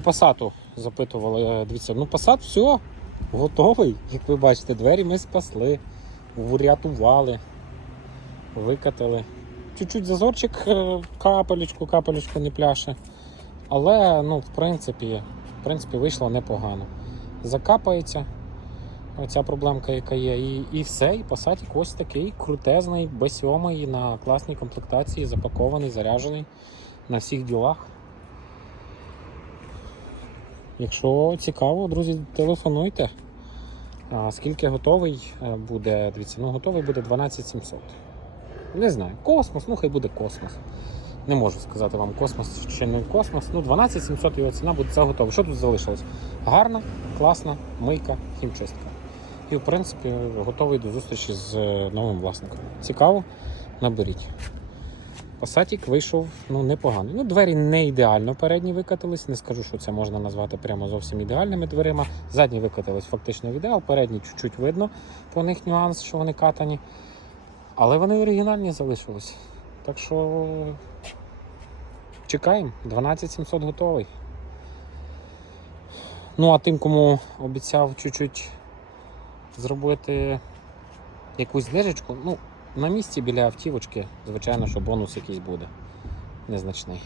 Пасату запитували. Е, Дивіться, ну пасат все, готовий. Як ви бачите, двері ми спасли, врятували, викатали. Чуть-чуть зазорчик, е, капелечку, капелечку не пляше. Але, ну, в принципі, в принципі, вийшло непогано. Закапається. Оця проблемка, яка є, і, і все, і пасатик ось такий крутезний, B7 на класній комплектації, запакований, заряджений на всіх ділах. Якщо цікаво, друзі, телефонуйте. А скільки готовий е, буде, дивіться, ну готовий буде 12700. Не знаю, космос, ну хай буде космос. Не можу сказати вам космос чи не космос. Ну, 12700 його ціна буде це готово. Що тут залишилось? Гарна, класна мийка, хімчистка. І, в принципі, готовий до зустрічі з е, новим власником. Цікаво? Наберіть. Пасатік вийшов ну, непоганий. Ну, двері не ідеально передні викатились. Не скажу, що це можна назвати прямо зовсім ідеальними дверима. Задні викатились фактично в ідеал, передні чуть-чуть видно по них нюанс, що вони катані. Але вони оригінальні залишились. Так що чекаємо. 12700 готовий. Ну, а тим, кому обіцяв чуть-чуть зробити якусь знижечку, ну, на місці біля автівочки, звичайно, що бонус якийсь буде незначний.